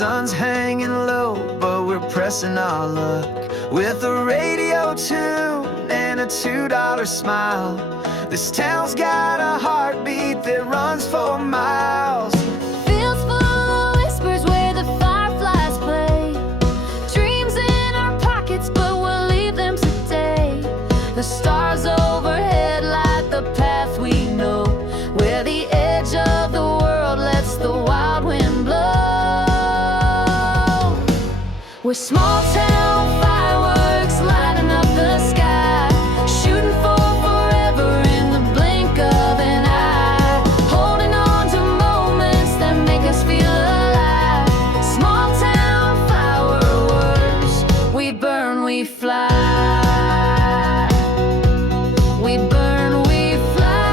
sun's hanging low, but we're pressing our luck with a radio tune and a $2 smile. This town's got a heartbeat that runs for miles. Fields full of whispers where the fireflies play. Dreams in our pockets, but we'll leave them today. The stars overhead light the path we know, where the edge of the world lets the wild wind blow. We're small town fireworks lighting up the sky, shooting for forever in the blink of an eye, holding on to moments that make us feel alive. Small town fireworks, we burn, we fly. We burn, we fly.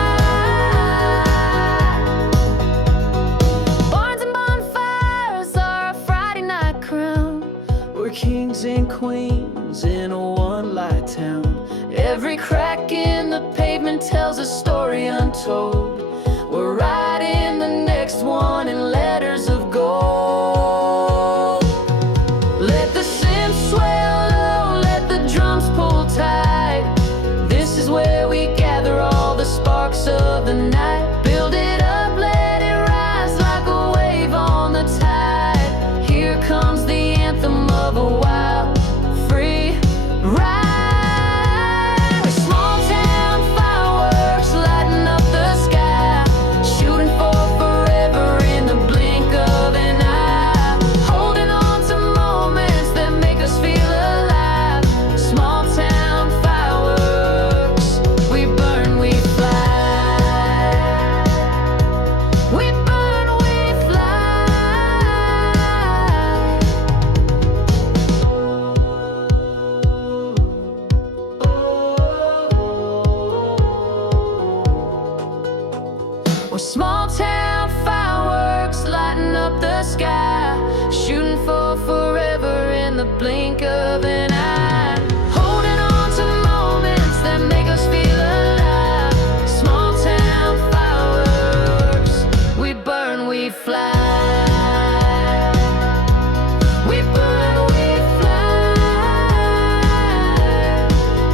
Barns and bonfires are a Friday night crown. We're kings and queens in a one-light town. Every crack in the pavement tells a story untold. We're writing the next one in letters of gold. Let the synths swell low, let the drums pull tight. This is where we gather all the sparks of the night. Build it up, let it rise like a wave on the tide. Here comes the anthem of a wild, free ride. We're small town fireworks lighting up the sky, shooting for forever in the blink of an eye, holding on to moments that make us feel alive. Small town fireworks, we burn, we fly. We burn, we fly. We're small town fireworks lighting up the sky, shooting for forever in the blink of an eye, holding on to moments that make us feel alive. Small town fireworks, we burn, we fly. We burn, we fly.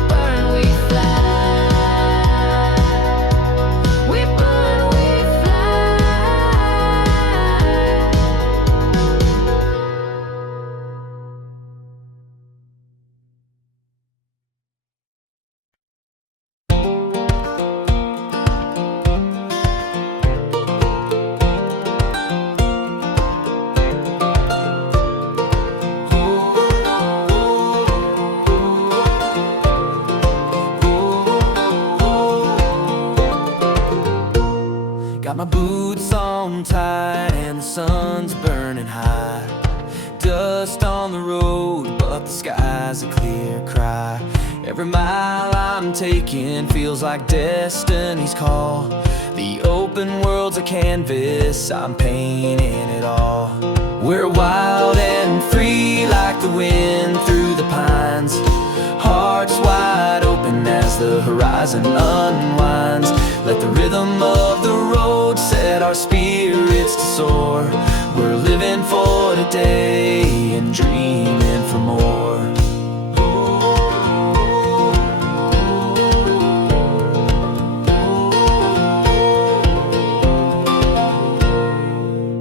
Burn, we fly. We burn, we fly. Got my boots on tight and the sun's burning high. Dust on the road, but the sky's a clear cry. Every mile I'm taking feels like destiny's call. The open world's a canvas, I'm painting it all. We're wild and free like the wind through the pines, hearts wide open as the horizon unwinds. Let the rhythm of the road set our spirits to soar. We're living for today and dreaming for more.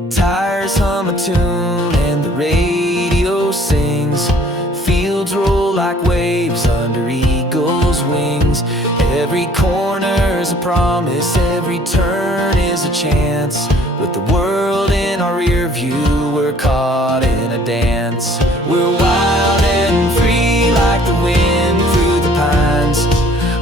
Tires hum a tune and the radio sings. Fields roll like waves under eagles' wings. Every corner's a promise, every turn is a chance. With the world in our rear view, we're caught in a dance. We're wild and free like the wind through the pines,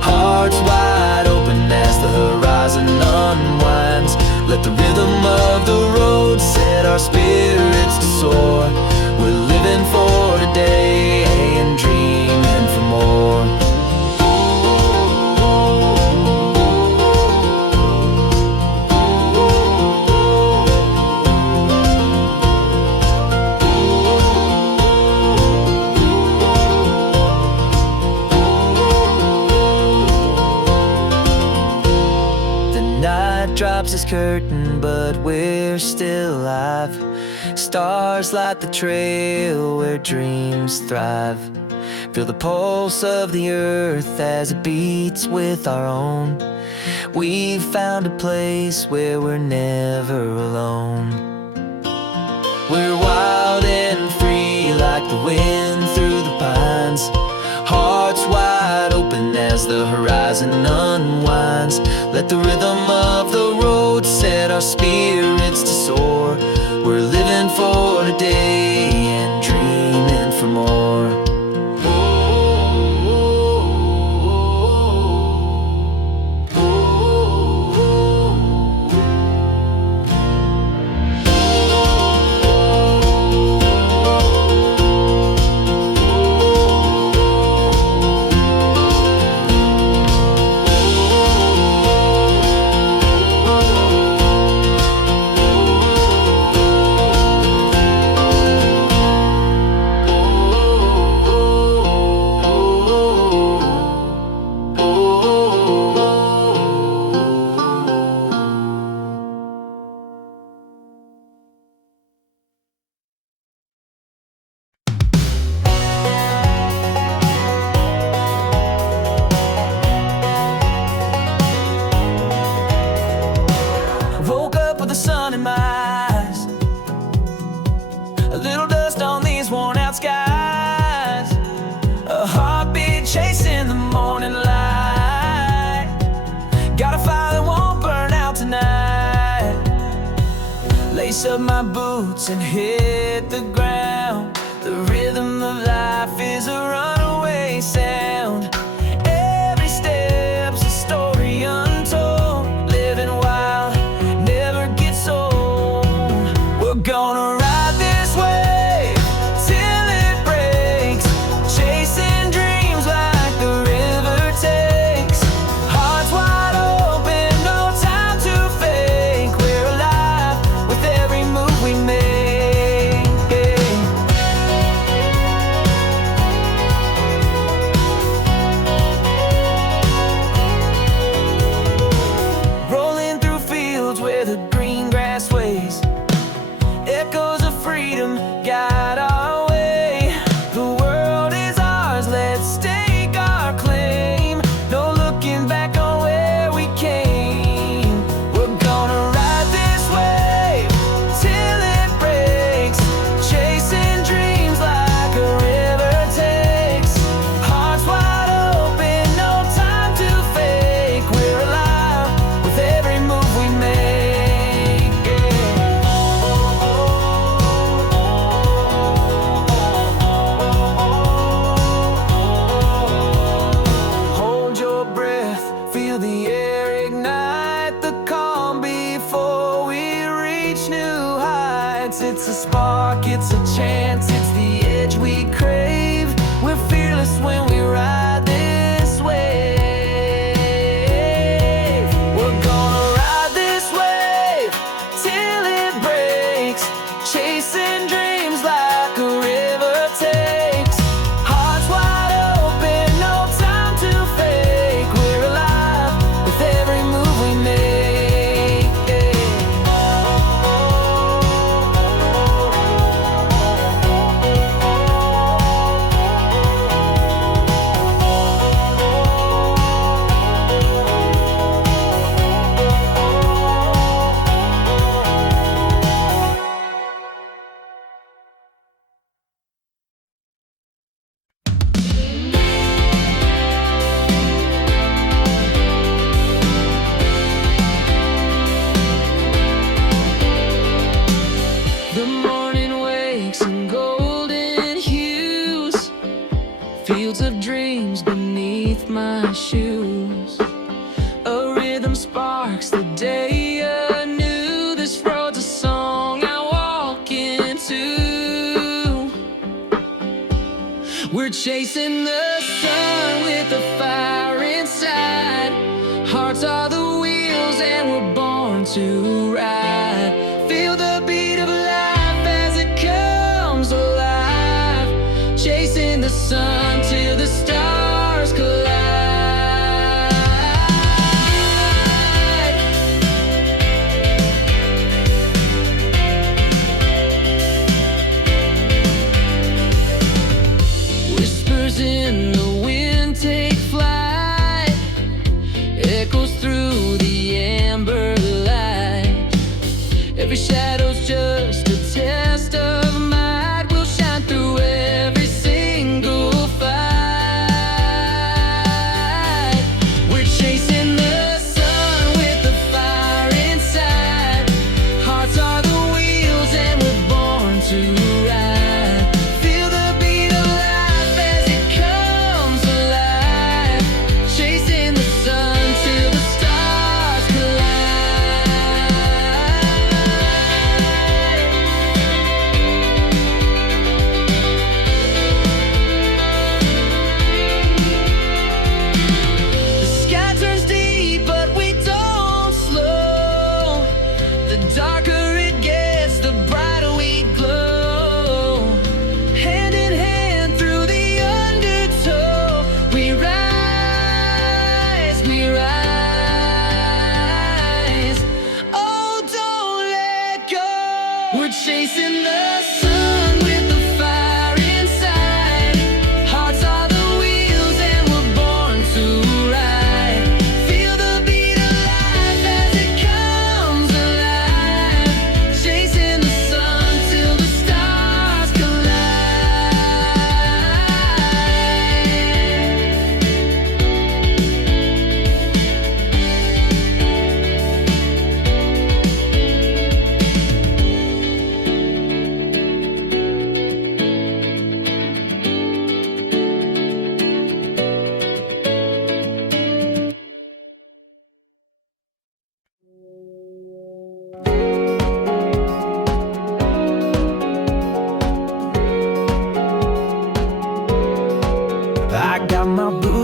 hearts wide open as the horizon unwinds. Let the rhythm of the road set our spirits to soar. We're living for today and dreaming for more. The night drops its curtain, but we're still alive. Stars light the trail where dreams thrive. Feel the pulse of the earth as it beats with our own. We've found a place where we're never alone. We're wild and free like the wind through the pines. Hearts wide open as the horizon unwinds. Let the rhythm of the road set our spirits to soar. We're living for today and dreaming for more. Woke up with the sun in my eyes, a little dust on these worn out skies, a heartbeat chasing the morning light. Got a fire that won't burn out tonight. Lace up my boots and hit the ground. The rhythm of life is a runaway sound. Every step's a story untold. Living wild never gets old. We're gonna ride this wave till it breaks, chasing dreams like the river takes. Hearts wide open, no time to fake. We're alive with every move we make. Rolling through fields where the green grass waves, echoes of freedom guide our way. The world is ours, let's stake our claim. No looking back on where we came. We're gonna ride this wave till it breaks, chasing dreams like a river takes. Hearts wide open, no time to fake. We're alive with every move we make. Hold your breath, feel the air ignite, the calm before we reach new heights. It's a spark, it's a chance, it's the edge we crave. We're fearless when we ride this wave. We're gonna ride this wave till it breaks, chasing dreams like a river takes. Hearts wide open, no time to fake. We're alive with every move we make. The morning wakes in golden hues, fields of dreams beneath my shoes. A rhythm sparks the day anew. This road's a song I walk into. We're chasing the sun with a fire inside. Hearts are the wheels and we're born to ride. Feel the beat of life as it comes alive, chasing the sun till the stars collide.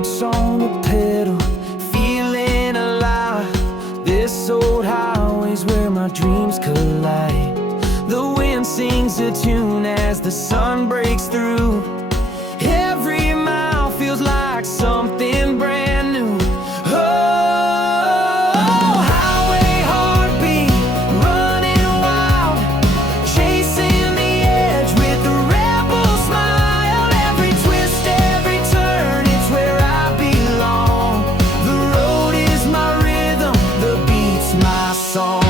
brakes on the pedal, feeling alive. This old highway's where my dreams collide. The wind sings a tune as the sun breaks through. Every mile feels like something brand new. Oh, highway heartbeat, running wild, chasing the edge with a rebel smile. Every twist, every turn, it's where I belong. The road is my rhythm, the beat's my song.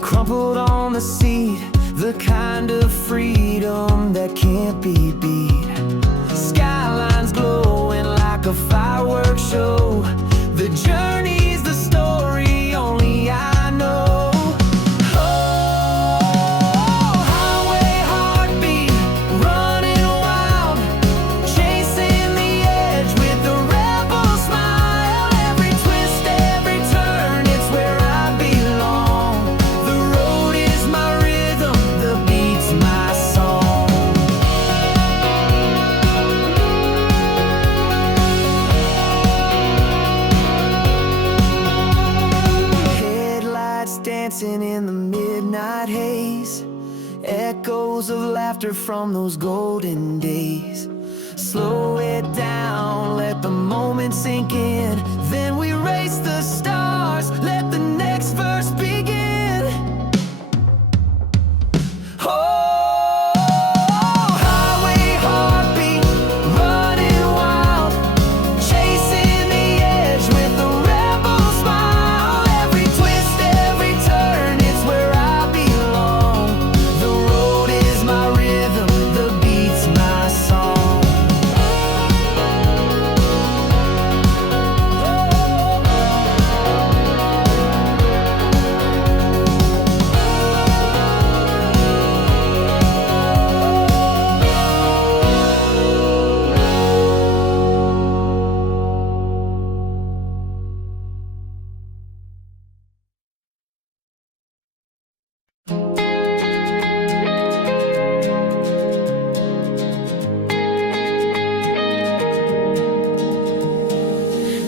Crumpled on the seat, the kind of freedom that can't be beat. Skylines glowing like a fireworks show. The journey's the story only I know. Oh, highway heartbeat, running wild, chasing the edge with a rebel smile. Every twist, every turn, it's where I belong. The road is my rhythm, the beat's my song. Headlights dancing in the midnight haze, echoes of laughter from those golden days. Slow it down, let the moment sink in. Then we race the stars, let the next verse begin. Oh, highway heartbeat, running wild, chasing the edge with a rebel smile. Every twist, every turn, it's where I belong. The road is my rhythm, the beat's my song.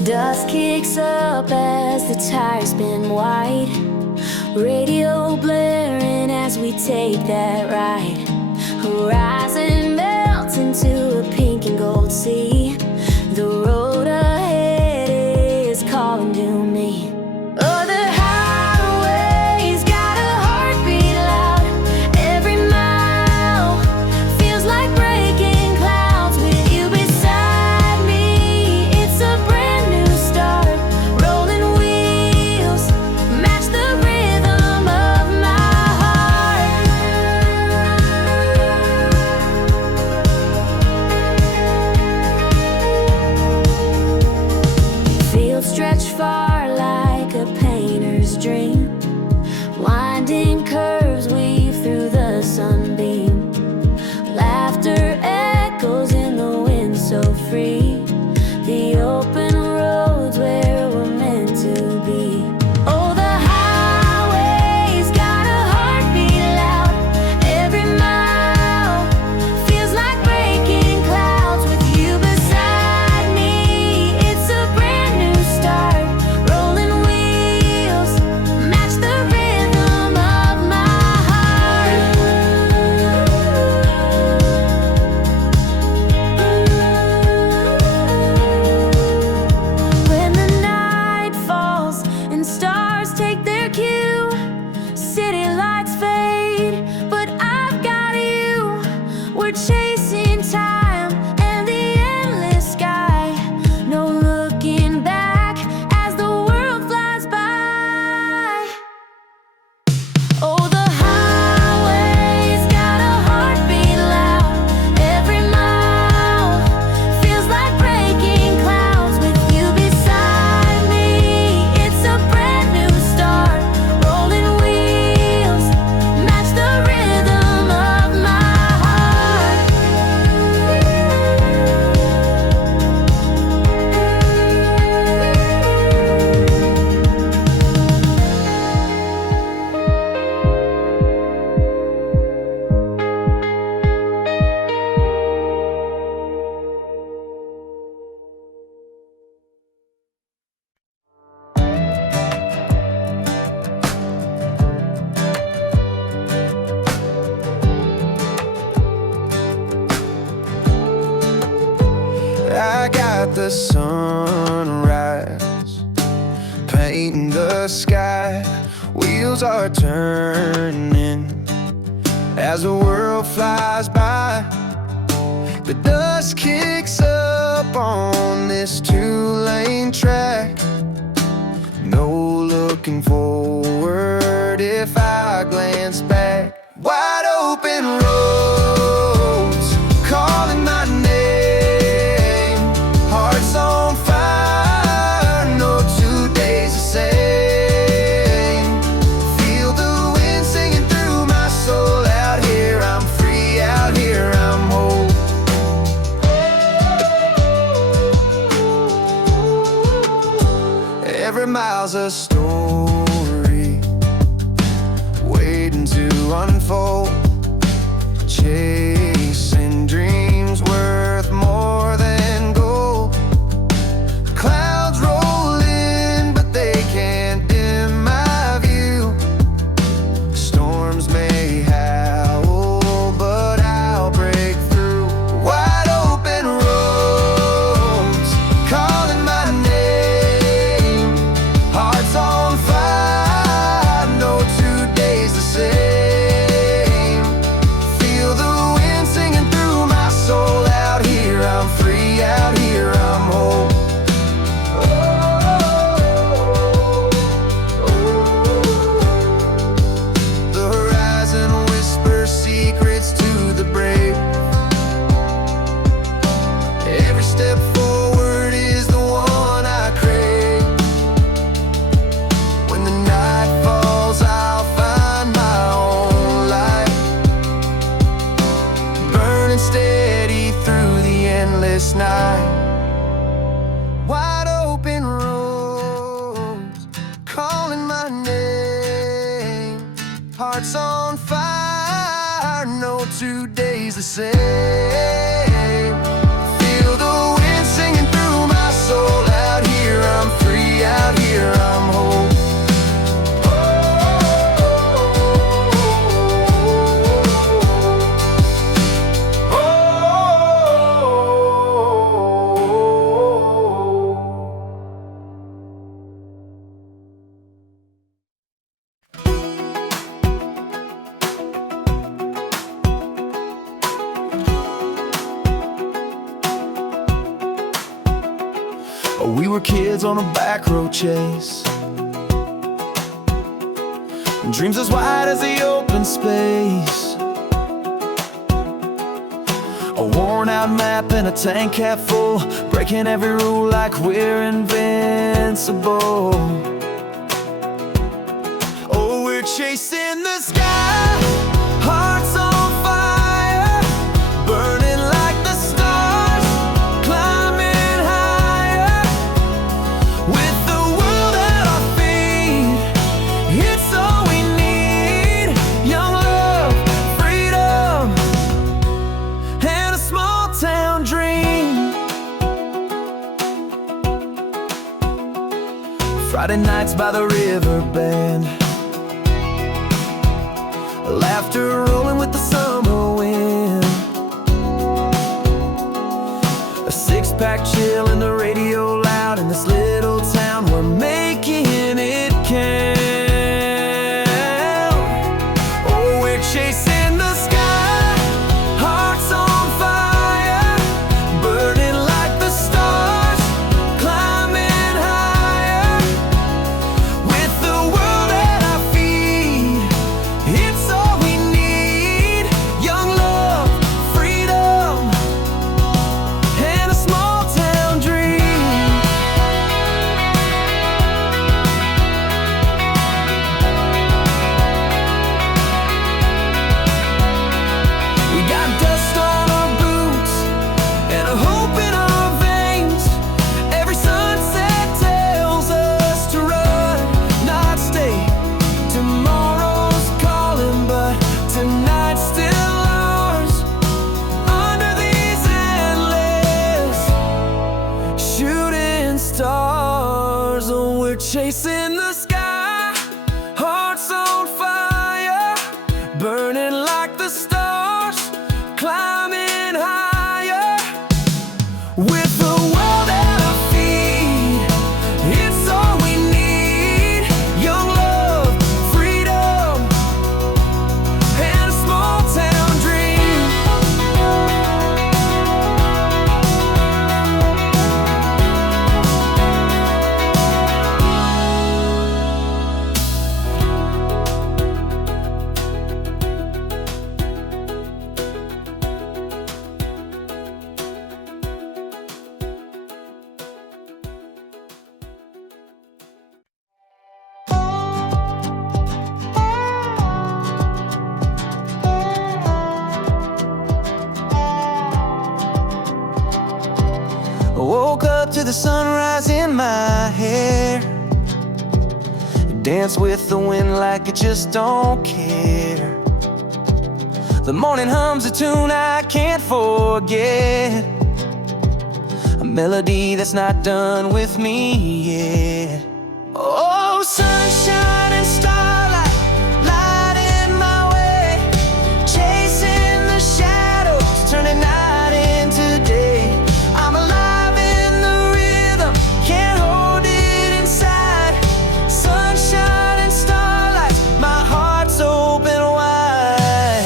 Dust kicks up as the tires spin wide, radio blaring as we take that ride. Horizon melts into a pink and gold sea. The road ahead is calling to me. Oh, the highway's got a heartbeat loud. Every mile feels like breaking clouds. With you beside me, it's a brand new start. Rolling wheels match the rhythm of my heart. wheels are turning as the world flies by. The dust kicks up on this two-lane track. No looking forward if I glance back. Wide open roads calling my name. Hearts on fire, no 2 days the same. Feel the wind singing through my soul. Out here I'm free, out here I'm whole. Every mile's a story waiting to unfold. Chasing dreams worth more than gold. Clouds roll in, but they can't dim my view. Storms may howl, but I'll break through. Wide open roads calling my name. Hearts on fire, no 2 days the same. Feel the wind singing through my soul. Out here I'm free, out here I'm whole. The horizon whispers secrets to the brave. Every step forward is the one I crave. When the night falls, I'll find my own light, burning steady through the endless night. Wide open roads calling my name. Hearts on fire, no 2 days the same. Feel the wind singing through my soul. Out here I'm free, out here I'm whole. We were kids on a back road chase, dreams as wide as the open space. A worn out map and a tank half full, breaking every rule like we're invincible. Oh, we're chasing the sky, hearts on fire, burning like the stars, climbing higher. With the world at our feet, it's all we need. Young love, freedom, and a small town dream. Friday nights by the river bend, laughter rolling with the summer wind. A six-pack chill and the radio loud. In this little town we're making it count. Oh, we're chasing the sky, hearts on fire, burning like the stars, climbing higher. With the world at our feet, it's all we need. Young love, freedom, and a small town dream. We got dust on our boots and a hope in our veins. Every sunset tells us to run, not stay. Tomorrow's calling, but tonight's still ours. Under these endless shooting stars, oh, we're chasing the sky, hearts on fire, burning like the stars, climbing higher. With the world at our feet, it's all we need. Young love, freedom, to the sunrise in my hair. Dance with the wind like I just don't care. The morning hums a tune I can't forget, a melody that's not done with me yet. Oh, sunshine and starlight, lighting my way, chasing the shadows, turning night into day. I'm alive in the rhythm, can't hold it inside. Sunshine and starlight, my heart's open wide.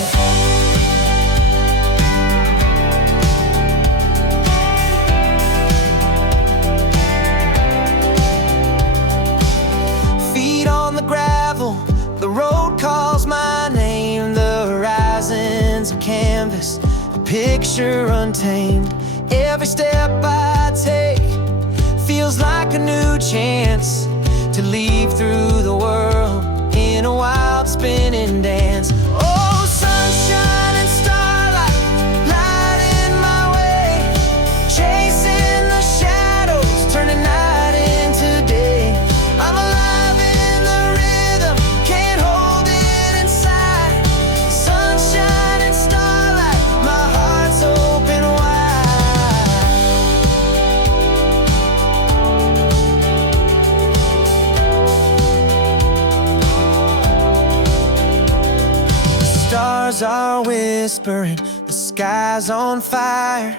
Feet on the gravel, the road calls my name. The horizon's a canvas, a picture untamed. Every step I take feels like a new chance to leave through the world in a wild spinning dance. Oh, sunshine and starlight, lighting my way, chasing the shadows, turning night into day. I'm alive in the rhythm, can't hold it inside. Sunshine and starlight, my heart's open wide. The stars are whispering, the sky's on fire,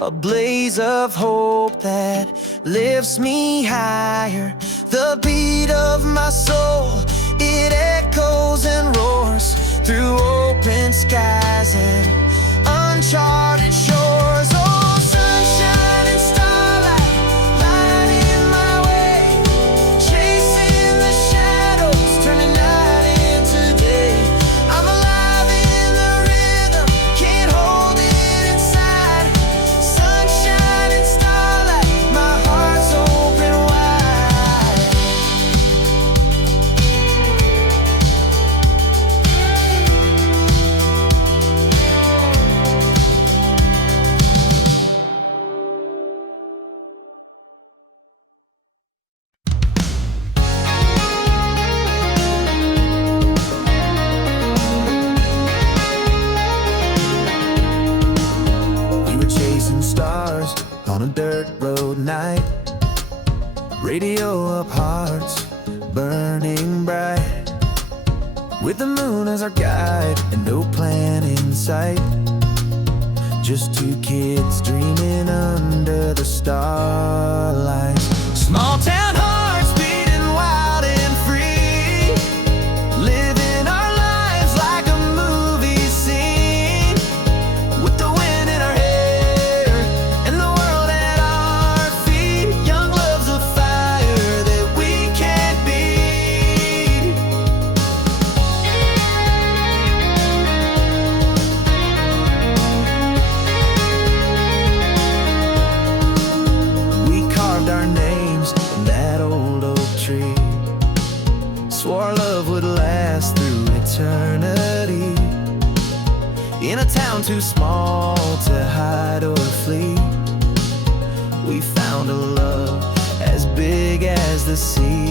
a blaze of hope that lifts me higher. The beat of my soul, it echoes and roars through open skies and uncharted shores. Oh, sunshine and starlight, lighting my way, chasing the shadows, turning night into day. I'm alive in the rhythm, can't hold it inside. Sunshine and starlight, my heart's open wide. We were chasing stars on a dirt road night, radio up, hearts burning bright, with the moon as our guide and no plan in sight. Just two kids dreaming under the starlight. Small town hearts beating wild and free, living our lives like a movie scene, with the wind in our hair and the world at our feet. Young love's a fire that we can't beat. We carved our names in that old oak tree, swore love would last through eternity. In a town too small to hide or flee, we found a love as big as the sea.